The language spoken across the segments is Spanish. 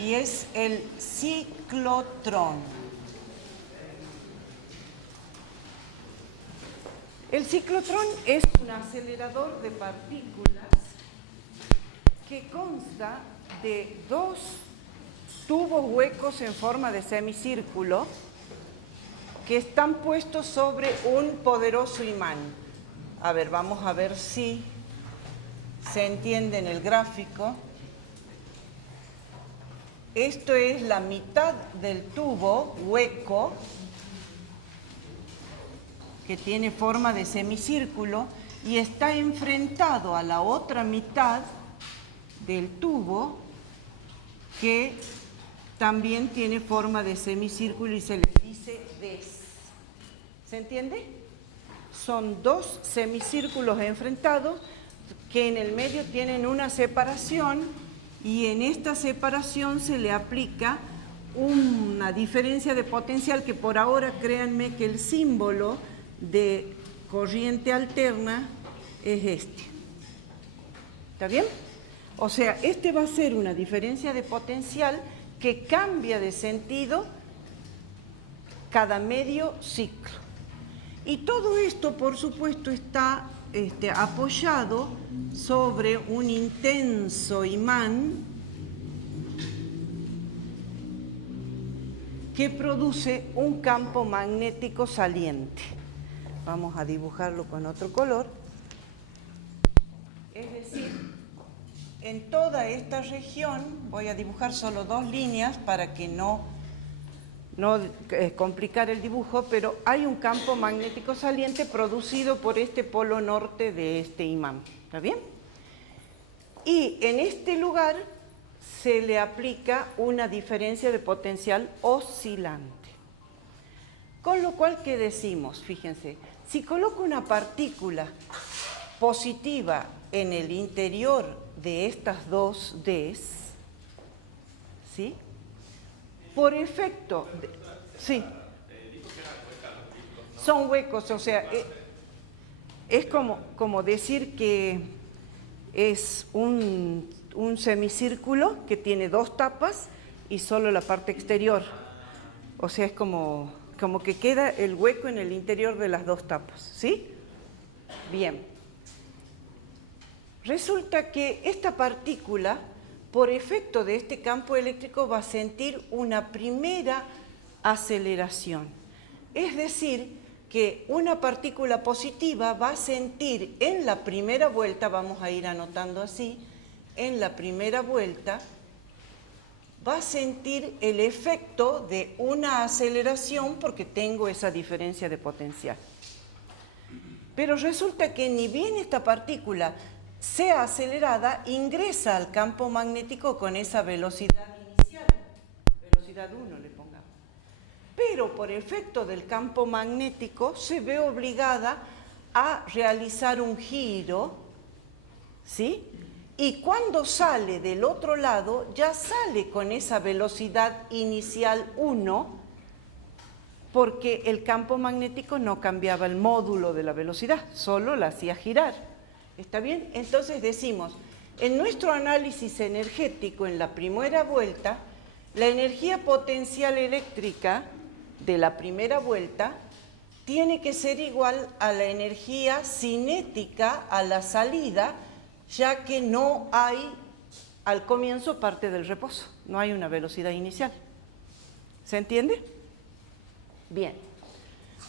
y es el ciclotrón. El ciclotrón es un acelerador de partículas que consta de dos tubos huecos en forma de semicírculo que están puestos sobre un poderoso imán. A ver, vamos a ver si se entiende en el gráfico. Esto es la mitad del tubo hueco que tiene forma de semicírculo y está enfrentado a la otra mitad del tubo que también tiene forma de semicírculo y se le dice des. ¿Se entiende? Son dos semicírculos enfrentados que en el medio tienen una separación y en esta separación se le aplica una diferencia de potencial que por ahora créanme que el símbolo de corriente alterna es este. ¿Está bien? O sea, este va a ser una diferencia de potencial que cambia de sentido cada medio ciclo. Y todo esto, por supuesto, está apoyado sobre un intenso imán que produce un campo magnético saliente. Vamos a dibujarlo con otro color. Es decir, en toda esta región, voy a dibujar solo dos líneas para que no complicar el dibujo, pero hay un campo magnético saliente producido por este polo norte de este imán. ¿Está bien? Y en este lugar se le aplica una diferencia de potencial oscilante. Con lo cual, ¿qué decimos? Fíjense, si coloco una partícula positiva en el interior de estas dos Ds, ¿sí? Por efecto, sí, son huecos, o sea, es como decir que es un semicírculo que tiene dos tapas y solo la parte exterior. O sea, es como que queda el hueco en el interior de las dos tapas, ¿sí? Bien. Resulta que esta partícula, por efecto de este campo eléctrico, va a sentir una primera aceleración. Es decir, que una partícula positiva va a sentir en la primera vuelta, vamos a ir anotando así, en la primera vuelta, va a sentir el efecto de una aceleración porque tengo esa diferencia de potencial. Pero resulta que ni bien esta partícula sea acelerada, ingresa al campo magnético con esa velocidad inicial, velocidad 1 le pongamos. Pero por efecto del campo magnético se ve obligada a realizar un giro, ¿sí? Y cuando sale del otro lado, ya sale con esa velocidad inicial 1, porque el campo magnético no cambiaba el módulo de la velocidad, solo la hacía girar. ¿Está bien? Entonces decimos, en nuestro análisis energético, en la primera vuelta, la energía potencial eléctrica de la primera vuelta tiene que ser igual a la energía cinética a la salida, ya que no hay al comienzo parte del reposo, no hay una velocidad inicial. ¿Se entiende? Bien.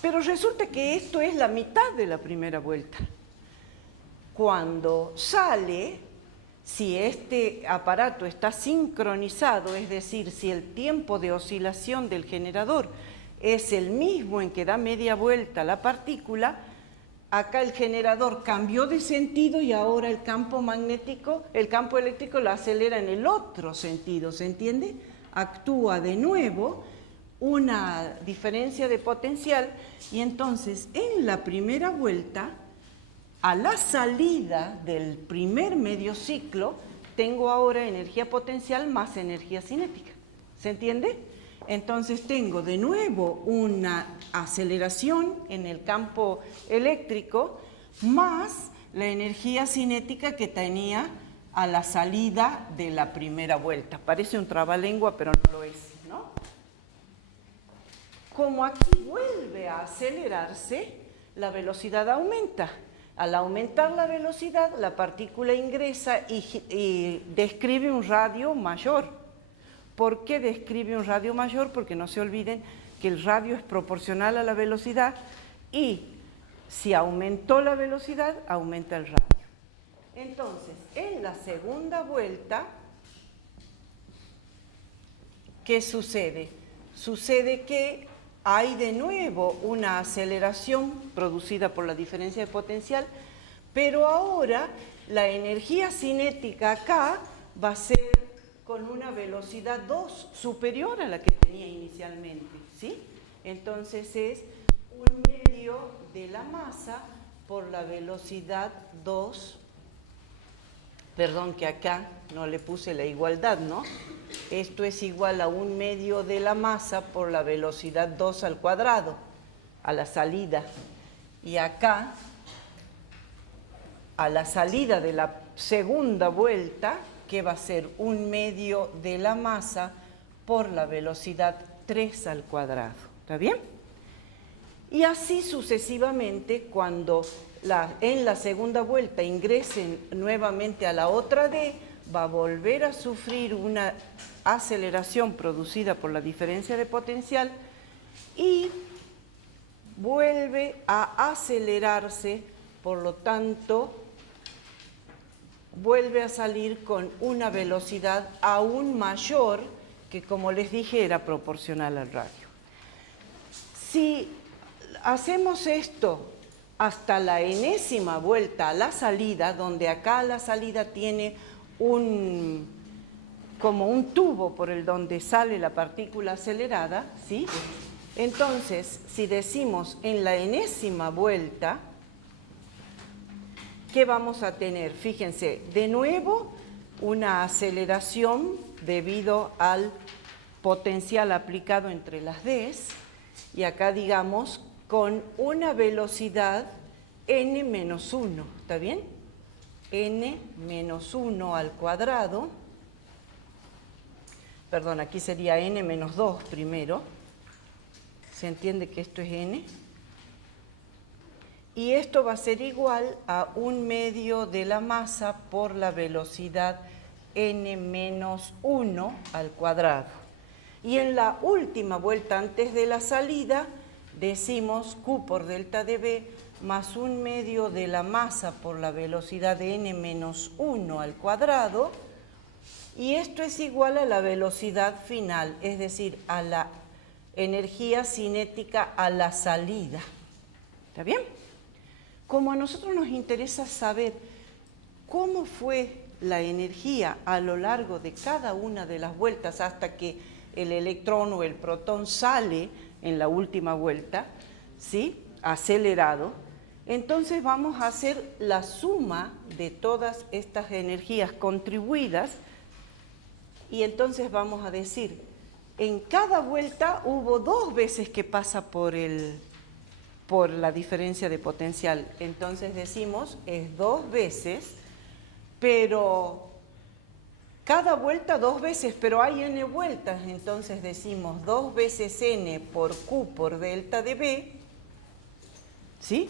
Pero resulta que esto es la mitad de la primera vuelta. Cuando sale, si este aparato está sincronizado, es decir, si el tiempo de oscilación del generador es el mismo en que da media vuelta la partícula, acá el generador cambió de sentido y ahora el campo magnético, el campo eléctrico lo acelera en el otro sentido, ¿se entiende? Actúa de nuevo una diferencia de potencial y entonces en la primera vuelta, a la salida del primer medio ciclo, tengo ahora energía potencial más energía cinética. ¿Se entiende? Entonces tengo de nuevo una aceleración en el campo eléctrico más la energía cinética que tenía a la salida de la primera vuelta. Parece un trabalengua, pero no lo es, ¿no? Como aquí vuelve a acelerarse, la velocidad aumenta. Al aumentar la velocidad, la partícula ingresa y describe un radio mayor. ¿Por qué describe un radio mayor? Porque no se olviden que el radio es proporcional a la velocidad y si aumentó la velocidad, aumenta el radio. Entonces, en la segunda vuelta, ¿qué sucede? Sucede que hay de nuevo una aceleración producida por la diferencia de potencial, pero ahora la energía cinética acá va a ser con una velocidad 2 superior a la que tenía inicialmente, ¿sí? Entonces es 1/2 de la masa por la velocidad 2. Perdón que acá no le puse la igualdad, ¿no? Esto es igual a 1/2 de la masa por la velocidad 2 al cuadrado, a la salida. Y acá, a la salida de la segunda vuelta, que va a ser 1/2 de la masa por la velocidad 3 al cuadrado. ¿Está bien? Y así sucesivamente, cuando en la segunda vuelta ingresen nuevamente a la otra D, va a volver a sufrir una aceleración producida por la diferencia de potencial y vuelve a acelerarse, por lo tanto, vuelve a salir con una velocidad aún mayor que, como les dije, era proporcional al radio. Si hacemos esto hasta la enésima vuelta a la salida, donde acá la salida tiene como un tubo por el donde sale la partícula acelerada, ¿sí? Entonces, si decimos en la enésima vuelta, ¿qué vamos a tener? Fíjense, de nuevo, una aceleración debido al potencial aplicado entre las Ds, y acá digamos con una velocidad n-1, ¿está bien? n-1 al cuadrado, perdón, aquí sería n-2 primero, ¿se entiende que esto es n? Y esto va a ser igual a 1/2 de la masa por la velocidad n-1 al cuadrado. Y en la última vuelta antes de la salida, decimos Q por delta de B más 1/2 de la masa por la velocidad de n-1 al cuadrado, y esto es igual a la velocidad final, es decir, a la energía cinética a la salida. ¿Está bien? Como a nosotros nos interesa saber cómo fue la energía a lo largo de cada una de las vueltas hasta que el electrón o el protón sale en la última vuelta, ¿sí? Acelerado, entonces vamos a hacer la suma de todas estas energías contribuidas y entonces vamos a decir, en cada vuelta hubo 2 veces que pasa por la diferencia de potencial, entonces decimos es 2 veces, pero cada vuelta 2 veces, pero hay n vueltas, entonces decimos 2 veces n por Q por delta de B, ¿sí?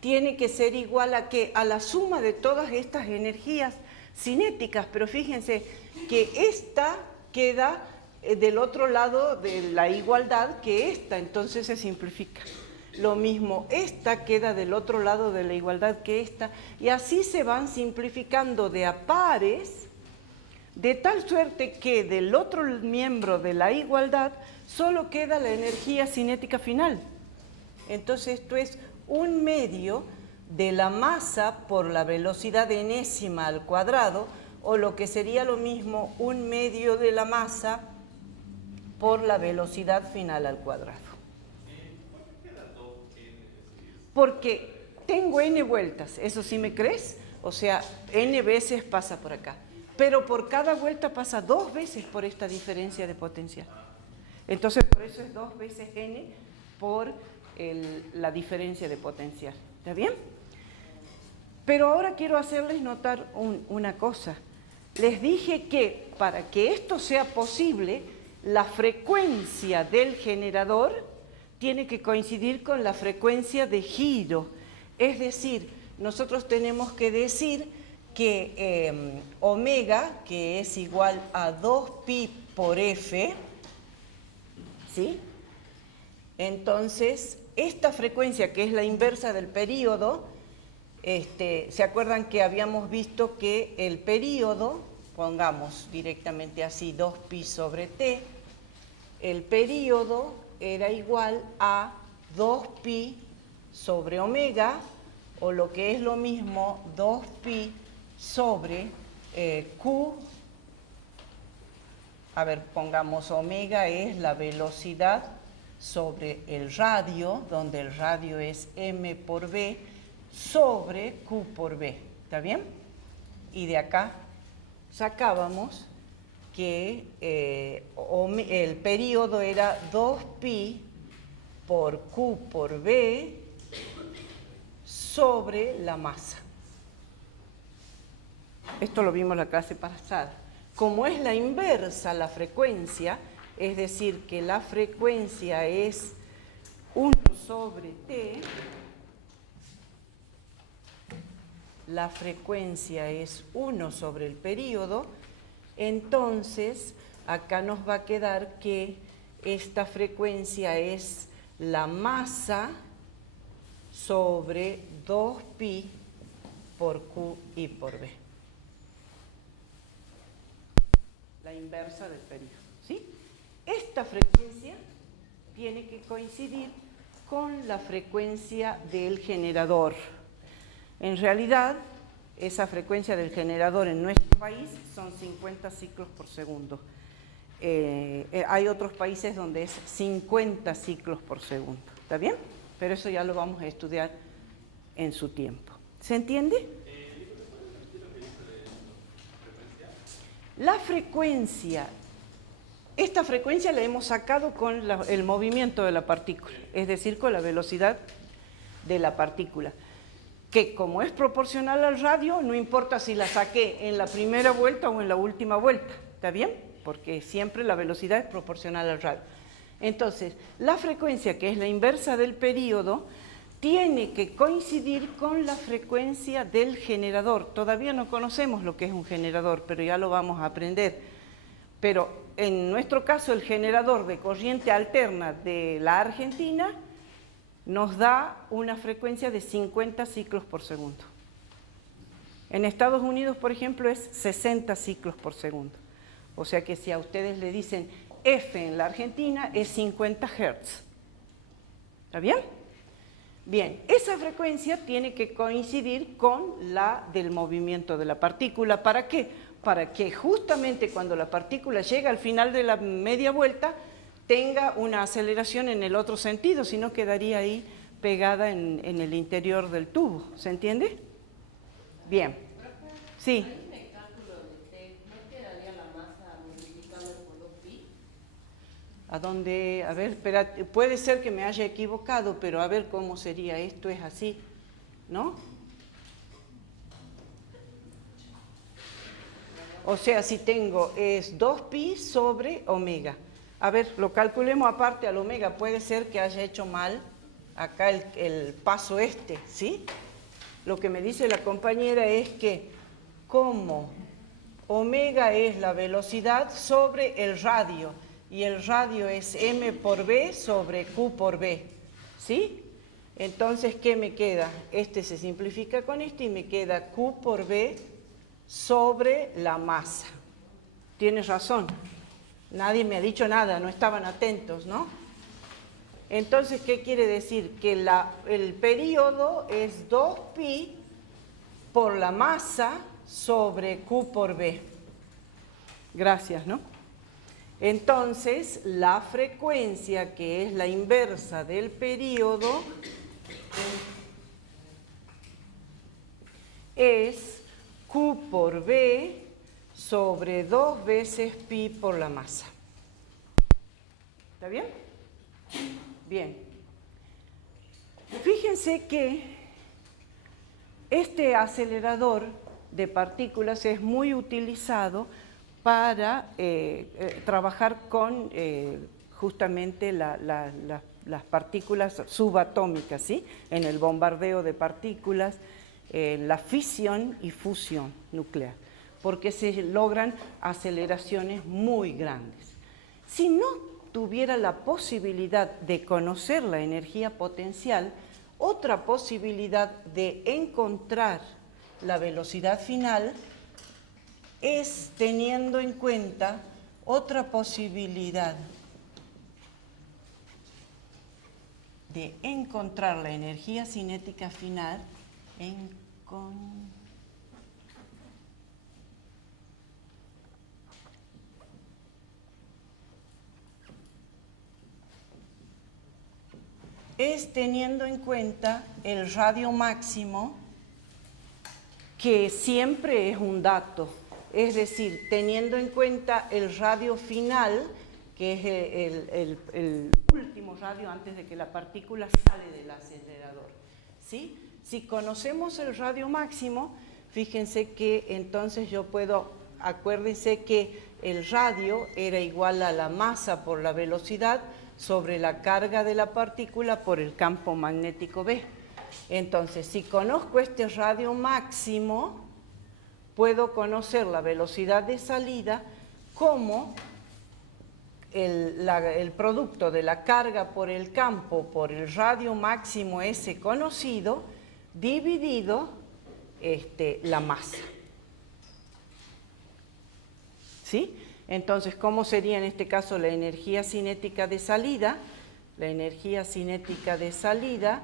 Tiene que ser igual a ¿qué? A la suma de todas estas energías cinéticas, pero fíjense que esta queda del otro lado de la igualdad que esta, entonces se simplifica. Lo mismo, esta queda del otro lado de la igualdad que esta, y así se van simplificando de a pares, de tal suerte que del otro miembro de la igualdad solo queda la energía cinética final. Entonces esto es 1/2 de la masa por la velocidad enésima al cuadrado, o lo que sería lo mismo 1/2 de la masa por la velocidad final al cuadrado. ¿Por qué queda 2n? Porque tengo n vueltas, ¿eso sí me crees? O sea, n veces pasa por acá. Pero por cada vuelta pasa 2 veces por esta diferencia de potencial. Entonces, por eso es 2 veces n por la diferencia de potencial. ¿Está bien? Pero ahora quiero hacerles notar una cosa. Les dije que para que esto sea posible, la frecuencia del generador tiene que coincidir con la frecuencia de giro. Es decir, nosotros tenemos que decir que omega, que es igual a 2pi por f, ¿sí? Entonces, esta frecuencia, que es la inversa del período, ¿se acuerdan que habíamos visto que el período, pongamos directamente así, 2pi sobre t, el período era igual a 2pi sobre omega, o lo que es lo mismo, 2pi sobre q. A ver, pongamos omega es la velocidad sobre el radio, donde el radio es m por v, sobre q por v. ¿Está bien? Y de acá sacábamos que el período era 2pi por q por v sobre la masa. Esto lo vimos la clase pasada. Como es la inversa la frecuencia, es decir, que la frecuencia es 1 sobre t, la frecuencia es 1 sobre el período, entonces acá nos va a quedar que esta frecuencia es la masa sobre 2pi por q y por v. La inversa del período, ¿sí? Esta frecuencia tiene que coincidir con la frecuencia del generador. En realidad, esa frecuencia del generador en nuestro país son 50 ciclos por segundo. Hay otros países donde es 50 ciclos por segundo. ¿Está bien? Pero eso ya lo vamos a estudiar en su tiempo. ¿Se entiende? La frecuencia, esta frecuencia la hemos sacado con el movimiento de la partícula, es decir, con la velocidad de la partícula, que como es proporcional al radio, no importa si la saqué en la primera vuelta o en la última vuelta, ¿está bien? Porque siempre la velocidad es proporcional al radio. Entonces, la frecuencia, que es la inversa del período, tiene que coincidir con la frecuencia del generador. Todavía no conocemos lo que es un generador, pero ya lo vamos a aprender. Pero en nuestro caso, el generador de corriente alterna de la Argentina nos da una frecuencia de 50 ciclos por segundo. En Estados Unidos, por ejemplo, es 60 ciclos por segundo. O sea que si a ustedes le dicen F en la Argentina, es 50 Hz. ¿Está bien? Bien, esa frecuencia tiene que coincidir con la del movimiento de la partícula. ¿Para qué? Para que justamente cuando la partícula llega al final de la media vuelta, tenga una aceleración en el otro sentido, si no quedaría ahí pegada en el interior del tubo. ¿Se entiende? Bien. Sí. ¿A dónde? A ver, espera, puede ser que me haya equivocado, pero a ver cómo sería esto, es así, ¿no? O sea, si tengo, es 2pi sobre omega. A ver, lo calculemos aparte al omega, puede ser que haya hecho mal acá el paso este, ¿sí? Lo que me dice la compañera es que como omega es la velocidad sobre el radio, y el radio es m por v sobre q por v, ¿sí? Entonces, ¿qué me queda? Este se simplifica con este y me queda q por v sobre la masa. Tienes razón, nadie me ha dicho nada, no estaban atentos, ¿no? Entonces, ¿qué quiere decir? Que el período es 2pi por la masa sobre q por v. Gracias, ¿no? Entonces, la frecuencia, que es la inversa del período, es q por v sobre 2 veces pi por la masa. ¿Está bien? Bien. Fíjense que Este acelerador de partículas es muy utilizado para trabajar con justamente las partículas subatómicas, ¿sí? En el bombardeo de partículas, la fisión y fusión nuclear, porque se logran aceleraciones muy grandes. Si no tuviera la posibilidad de conocer la energía potencial, otra posibilidad de encontrar la velocidad final es teniendo en cuenta otra posibilidad de encontrar la energía cinética final es teniendo en cuenta el radio máximo, que siempre es un dato, es decir, teniendo en cuenta el radio final, que es el último radio antes de que la partícula sale del acelerador, ¿sí? Si conocemos el radio máximo, fíjense que entonces yo puedo, acuérdense que el radio era igual a la masa por la velocidad sobre la carga de la partícula por el campo magnético B. Entonces, si conozco este radio máximo, puedo conocer la velocidad de salida como el producto de la carga por el campo por el radio máximo ese conocido, dividido la masa. ¿Sí? Entonces, ¿cómo sería en este caso la energía cinética de salida? La energía cinética de salida,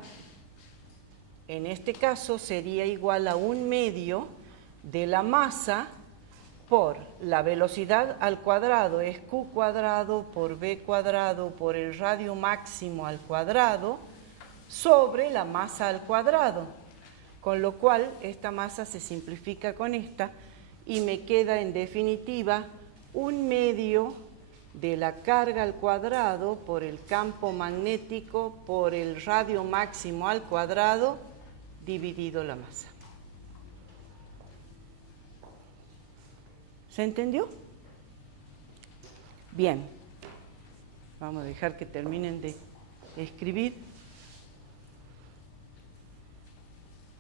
en este caso, sería igual a 1/2 de la masa por la velocidad al cuadrado, es Q cuadrado por B cuadrado por el radio máximo al cuadrado, sobre la masa al cuadrado. Con lo cual, esta masa se simplifica con esta y me queda en definitiva 1/2 de la carga al cuadrado por el campo magnético por el radio máximo al cuadrado dividido la masa. ¿Se entendió? Bien. Vamos a dejar que terminen de escribir.